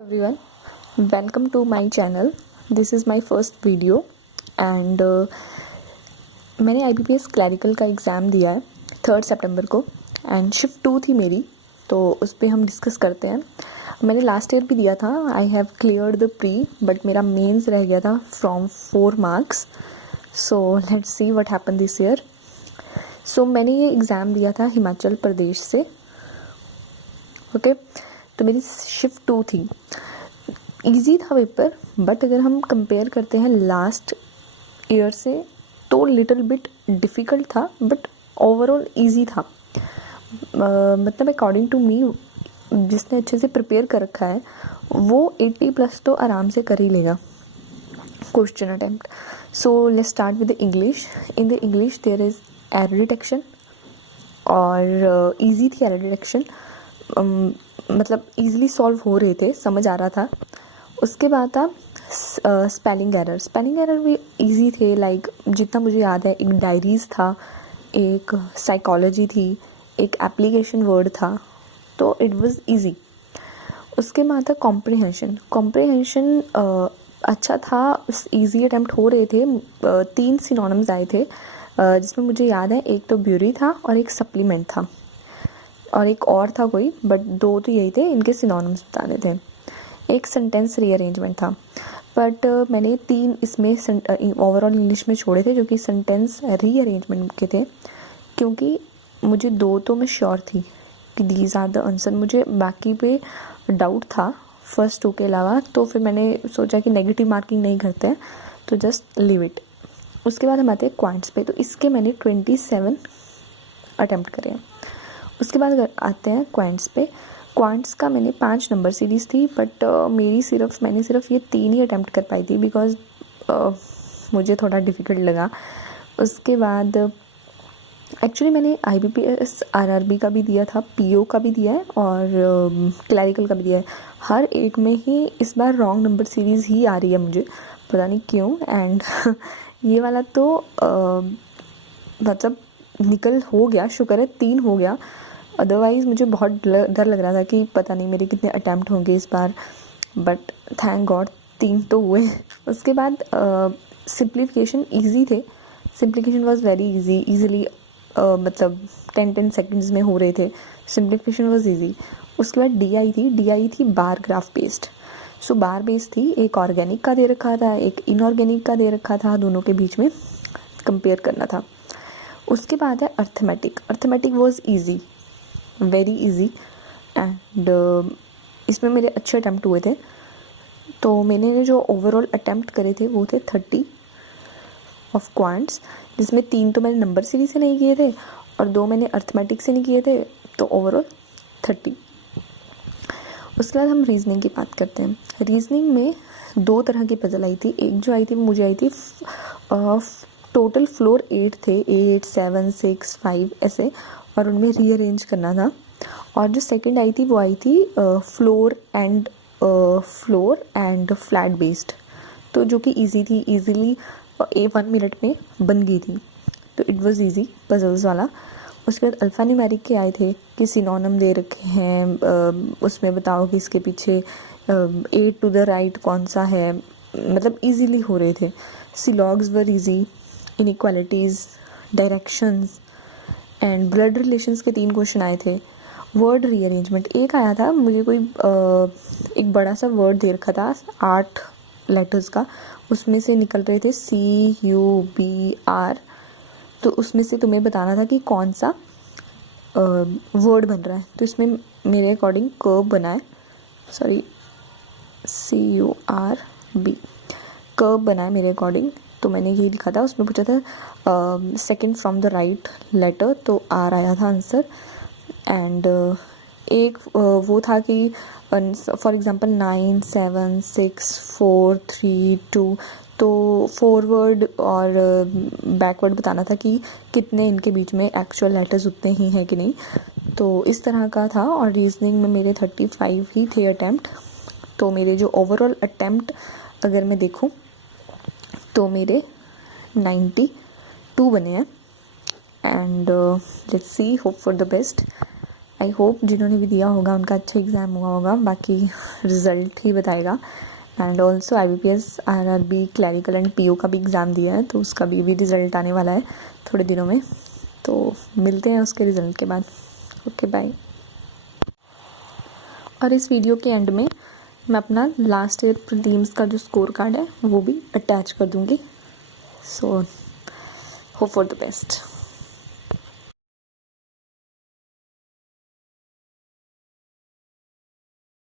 Everyone, welcome to my channel. This is my first video and मैंने IBPS clerical का exam दिया है 3 सितंबर को एंड शिफ्ट 2 थी मेरी, तो उस पर हम डिस्कस करते हैं। मैंने लास्ट ईयर भी दिया था। I have cleared the pre but मेरा मेंस रह गया था from 4 marks. So let's see what happen this year. So मैंने ये एग्ज़ाम दिया था हिमाचल प्रदेश से। ओके तो मेरी शिफ्ट 2 थी। इजी था पेपर, बट अगर हम कंपेयर करते हैं लास्ट ईयर से तो लिटिल बिट डिफ़िकल्ट था, बट ओवरऑल इजी था। मतलब अकॉर्डिंग टू मी जिसने अच्छे से प्रिपेयर कर रखा है वो 80 प्लस तो आराम से कर ही लेगा question attempt. So let's start with the English. In the English there is error detection और इजी थी एरर डिटेक्शन। मतलब इजीली सॉल्व हो रहे थे, समझ आ रहा था। उसके बाद था स्पेलिंग एरर। स्पेलिंग एरर भी इजी थे, लाइक जितना मुझे याद है एक डायरीज़ था, एक साइकोलॉजी थी, एक एप्लीकेशन वर्ड था, तो इट वाज इजी। उसके बाद था कॉम्प्रिहेंशन। कॉम्प्रिहेंशन अच्छा था, इजी अटैम्प्ट हो रहे थे। 3 सिनोनिम्स आए थे जिसमें मुझे याद है एक तो ब्यूरी था और एक सप्लीमेंट था और एक और था कोई, बट 2 तो यही थे, इनके सिनोनिम्स बताने थे। एक सेंटेंस रीअरेंजमेंट था, बट मैंने 3 इसमें ओवरऑल इंग्लिश में छोड़े थे जो कि सेंटेंस रीअरेंजमेंट के थे, क्योंकि मुझे 2 तो मैं श्योर थी कि दीज आर द आंसर। मुझे बाकी पे डाउट था फर्स्ट 2 के अलावा, तो फिर मैंने सोचा कि नेगेटिव मार्किंग नहीं करते हैं तो जस्ट लीव इट। उसके बाद हम आते हैं क्वांट्स पे, तो इसके मैंने 27 अटैम्प्ट करे हैं। उसके बाद अगर आते हैं क्वांट्स पे, क्वांट्स का मैंने 5 नंबर सीरीज़ थी, बट मैंने सिर्फ ये 3 ही अटैम्प्ट कर पाई थी बिकॉज मुझे थोड़ा डिफ़िकल्ट लगा। उसके बाद एक्चुअली मैंने IBPS RRB का भी दिया था, PO का भी दिया है और क्लैरिकल का भी दिया है। हर एक में ही इस बार रॉन्ग नंबर सीरीज़ ही आ रही है, मुझे पता नहीं क्यों। एंड ये वाला तो मतलब निकल हो गया, शुक्र है 3 हो गया, अदरवाइज़ मुझे बहुत डर लग रहा था कि पता नहीं मेरे कितने अटैम्प्ट होंगे इस बार, बट थैंक गॉड 3 तो हुए। उसके बाद सिंप्लीफिकेशन इजी थे। सिंप्लीफिकेशन वाज वेरी इजीली मतलब 10 सेकंड्स में हो रहे थे। Simplification was easy. उसके बाद DI थी बार ग्राफ बेस्ड। सो बार बेस्ड थी, एक ऑर्गेनिक का दे रखा था, एक इनऑर्गेनिक का दे रखा था, दोनों के बीच में कंपेयर करना था। उसके बाद है arithmetic. Arithmetic was easy, very easy and इसमें मेरे अच्छे अटैम्प्ट हुए थे। तो मैंने जो ओवरऑल अटैम्प्ट करे थे वो थे 30 ऑफ क्वांट्स, जिसमें 3 तो मैंने नंबर सीरीज से नहीं किए थे और 2 मैंने अर्थमेटिक से नहीं किए थे, तो ओवरऑल 30। उसके बाद हम रीजनिंग की बात करते हैं। रीजनिंग में 2 तरह की पजल आई थी। एक जो आई थी मुझे आई थी टोटल फ्लोर 8 थे, 8 7 6 5 ऐसे, और उनमें रीअरेंज करना था। और जो सेकंड आई थी वो आई थी फ्लोर एंड फ्लैट बेस्ड, तो जो कि इजी थी, इजीली 1 मिनट में बन गई थी, तो इट वाज इजी पजल्स वाला। उसके बाद अल्फ़ा न्यूमेरिक के आए थे कि सिनोनिम दे रखे हैं, उसमें बताओ कि इसके पीछे 8 टू द राइट कौन सा है, मतलब इजीली हो रहे थे। Syllogisms were easy, inequalities, directions and blood relations के 3 क्वेश्चन आए थे। वर्ड रीअरेंजमेंट एक आया था, मुझे कोई एक बड़ा सा वर्ड दे रखा था 8 लेटर्स का, उसमें से निकल रहे थे CUBR, तो उसमें से तुम्हें बताना था कि कौन सा वर्ड बन रहा है। तो इसमें मेरे अकॉर्डिंग कर्व बना है, सॉरी CURB, कर्व बना है मेरे अकॉर्डिंग, तो मैंने यही लिखा था। उसमें पूछा था second from the right letter, तो R आया था आंसर। एंड एक वो था कि फॉर एग्जांपल 9 7 6 4 3 2, तो फॉरवर्ड और बैकवर्ड बताना था कि कितने इनके बीच में एक्चुअल लेटर्स उतने ही हैं कि नहीं, तो इस तरह का था। और रीजनिंग में मेरे 35 ही थे अटैम्प्ट, तो मेरे जो ओवरऑल अटैम्प्ट अगर मैं देखूं तो मेरे 92 बने हैं। And let's see, hope for the best. I hope जिन्होंने भी दिया होगा उनका अच्छा एग्ज़ाम हुआ होगा, बाकी रिज़ल्ट ही बताएगा। And also IBPS RRB clerical and PO का भी एग्ज़ाम दिया है, तो उसका भी रिज़ल्ट आने वाला है थोड़े दिनों में, तो मिलते हैं उसके रिज़ल्ट के बाद। Okay bye. और इस वीडियो के एंड में मैं अपना लास्ट ईयर प्रीलिम्स का जो स्कोर कार्ड है वो भी अटैच कर दूँगी। So hope for the best.